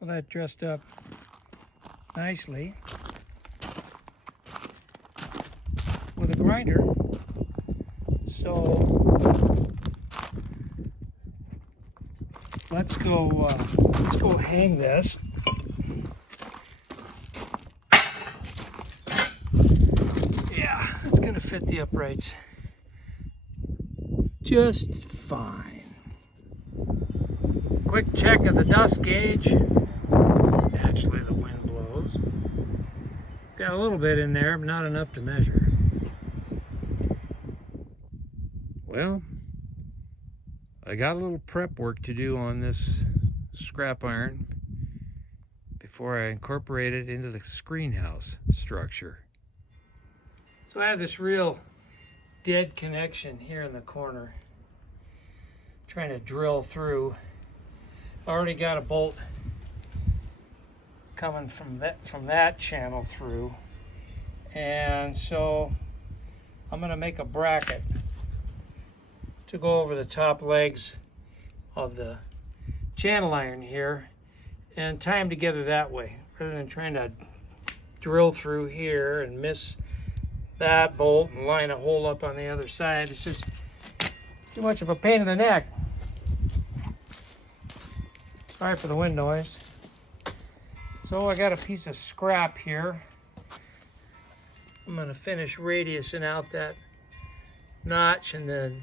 Well, that dressed up nicely with a grinder. So let's go hang this. Yeah, it's gonna fit the uprights just fine. Quick check of the dust gauge. Actually, the wind blows. Got a little bit in there, but not enough to measure. Well, I got a little prep work to do on this scrap iron before I incorporate it into the Screenhouse structure. So I have this real dead connection here in the corner, trying to drill through. I already got a bolt coming from that channel through, and so I'm going to make a bracket to go over the top legs of the channel iron here and tie them together that way, rather than trying to drill through here and miss that bolt and line a hole up on the other side. It's just too much of a pain in the neck. Sorry for the wind noise. So I got a piece of scrap here. I'm going to finish radiusing out that notch and then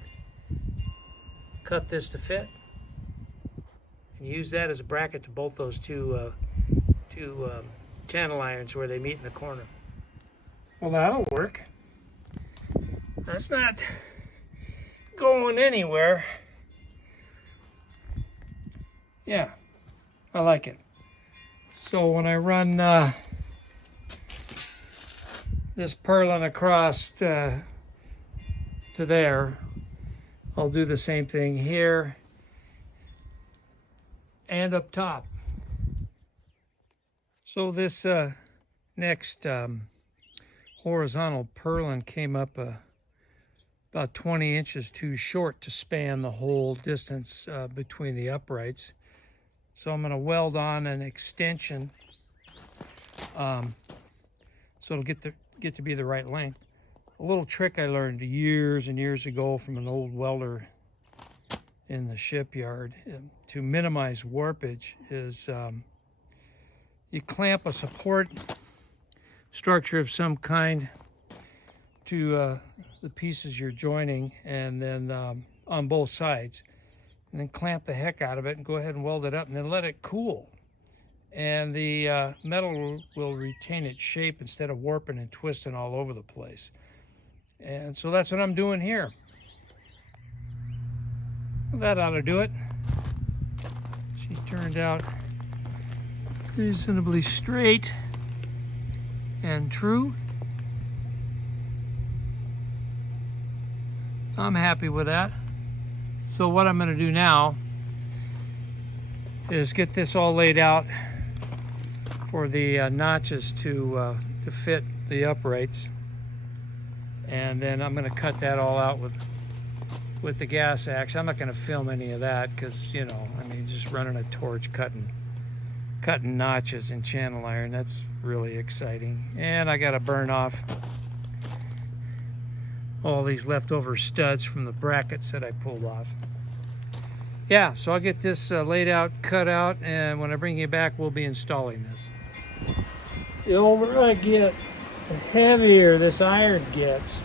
cut this to fit and use that as a bracket to bolt those two channel irons where they meet in the corner. Well, that'll work. That's not going anywhere. Yeah, I like it. So when I run this purlin across to there, I'll do the same thing here and up top. So this next horizontal purlin came up about 20 inches too short to span the whole distance between the uprights. So I'm going to weld on an extension so it'll get to be the right length. A little trick I learned years and years ago from an old welder in the shipyard to minimize warpage is you clamp a support structure of some kind to the pieces you're joining, and then on both sides, and then clamp the heck out of it and go ahead and weld it up and then let it cool. And the metal will retain its shape instead of warping and twisting all over the place. And so that's what I'm doing here. Well, that ought to do it. She turned out reasonably straight and true. I'm happy with that. So what I'm going to do now is get this all laid out for the notches to fit the uprights, and then I'm going to cut that all out with the gas axe. I'm not going to film any of that because, you know, I mean, just running a torch cutting notches in channel iron, that's really exciting. And I got to burn off all these leftover studs from the brackets that I pulled off. Yeah, so I'll get this laid out, cut out, and when I bring you back, we'll be installing this. The older I get, the heavier this iron gets.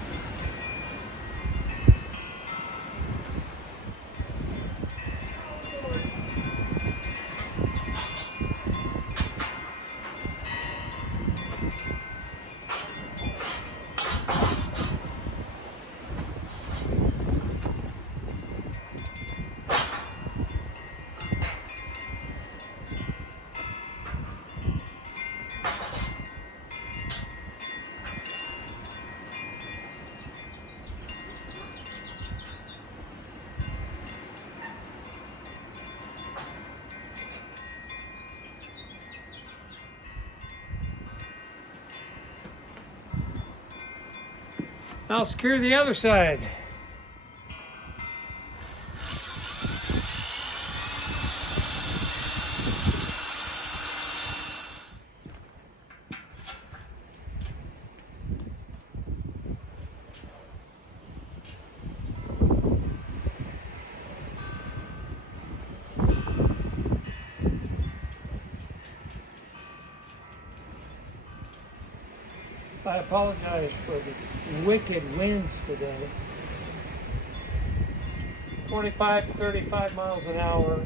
I'll secure the other side. I apologize for the wicked winds today. 25 to 35 miles an hour.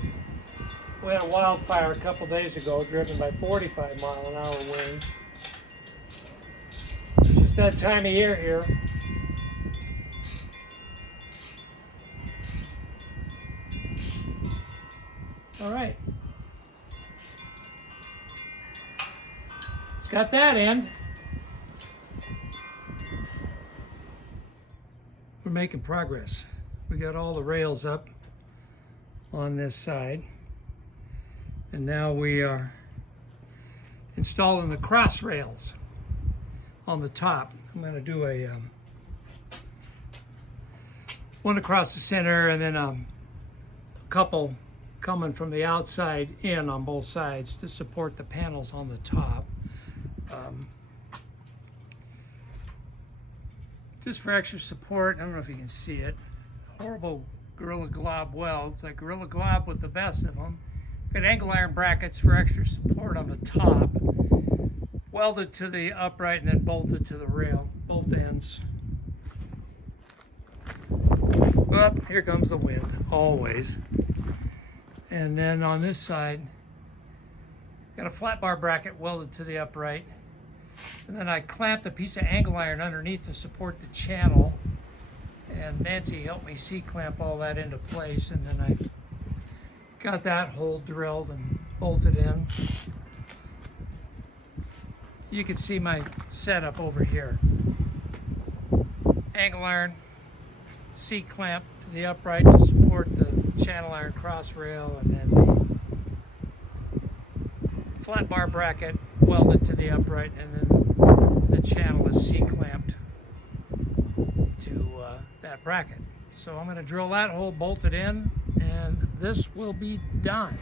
We had a wildfire a couple days ago driven by 45-mile-an-hour winds. It's just that time of year here. All right. It's got that in. We're making progress. We got all the rails up on this side. And now we are installing the cross rails on the top. I'm going to do a one across the center and then a couple coming from the outside in on both sides to support the panels on the top. Just for extra support. I don't know if you can see it. Horrible Gorilla Glob welds, like Gorilla Glob with the best of them. Got angle iron brackets for extra support on the top, welded to the upright and then bolted to the rail, both ends. Well, here comes the wind, always. And then on this side, got a flat bar bracket welded to the upright. And then I clamped a piece of angle iron underneath to support the channel. And Nancy helped me C-clamp all that into place. And then I got that hole drilled and bolted in. You can see my setup over here. Angle iron, C-clamp to the upright to support the channel iron cross rail, and then the flat bar bracket welded to the upright, and then the channel is C-clamped to that bracket. So I'm going to drill that hole, bolt it in, and this will be done.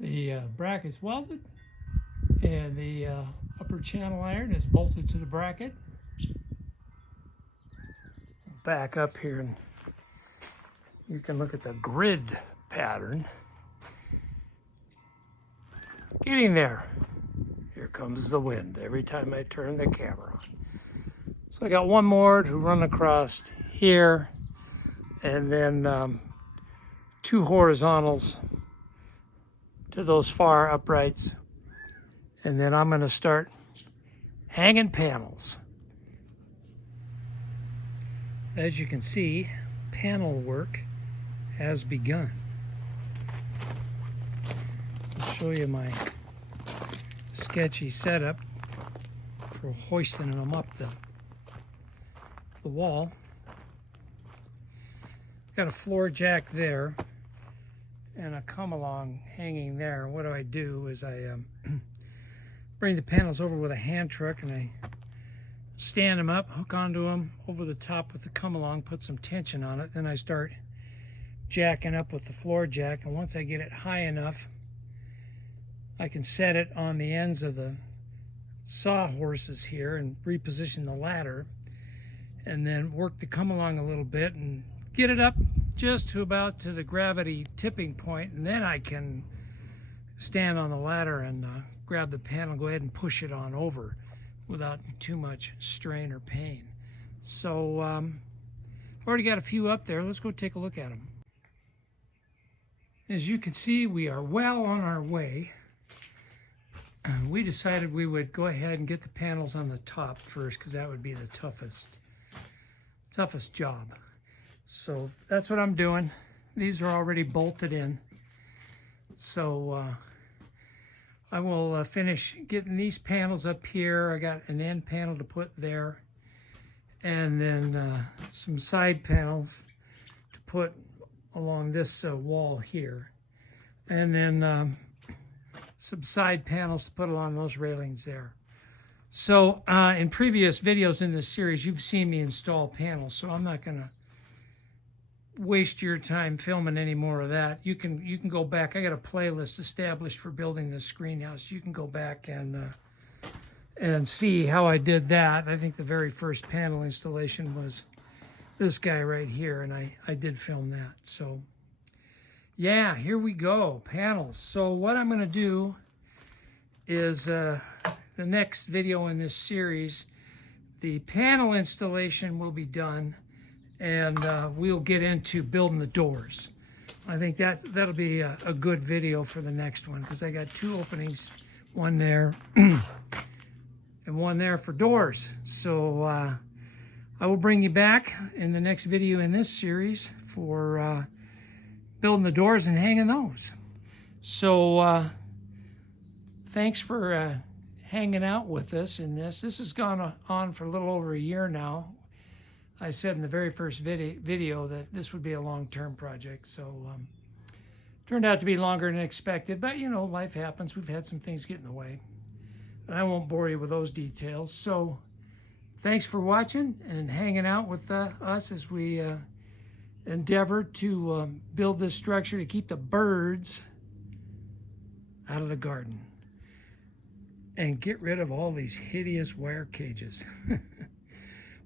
The bracket's welded, and the upper channel iron is bolted to the bracket. Back up here and you can look at the grid pattern. Getting there. Here comes the wind every time I turn the camera on. So I got one more to run across here, and then 2 horizontals to those far uprights. And then I'm going to start hanging panels. As you can see, panel work has begun. I'll show you my sketchy setup for hoisting them up the wall. Got a floor jack there and a come along hanging there. What do is I bring the panels over with a hand truck and I stand them up, hook onto them over the top with the come along, put some tension on it. Then I start jacking up with the floor jack, and once I get it high enough, I can set it on the ends of the sawhorses here and reposition the ladder, and then work the come along a little bit and get it up just to about to the gravity tipping point, and then I can stand on the ladder and grab the panel, go ahead and push it on over without too much strain or pain. So I've already got a few up there. Let's go take a look at them. As you can see, we are well on our way. We decided we would go ahead and get the panels on the top first, because that would be the toughest job. So that's what I'm doing. These are already bolted in. So I will finish getting these panels up here. I got an end panel to put there, and then some side panels to put along this wall here, and then some side panels to put along those railings there. So in previous videos in this series, you've seen me install panels, so I'm not going to waste your time filming any more of that. You can go back. I got a playlist established for building this Screenhouse. You can go back and see how I did that. I think the very first panel installation was this guy right here, and I did film that. So yeah, here we go, panels. So what I'm going to do is the next video in this series, the panel installation will be done, and we'll get into building the doors. I think that'll be a good video for the next one, because I got 2 openings, one there and one there for doors. So I will bring you back in the next video in this series for building the doors and hanging those. So thanks for hanging out with us in this. This has gone on for a little over a year now. I said in the very first video that this would be a long-term project, so turned out to be longer than expected, but you know, life happens. We've had some things get in the way, and I won't bore you with those details. So thanks for watching and hanging out with us as we endeavor to build this structure to keep the birds out of the garden and get rid of all these hideous wire cages.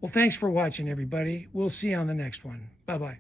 Well, thanks for watching, everybody. We'll see you on the next one. Bye-bye.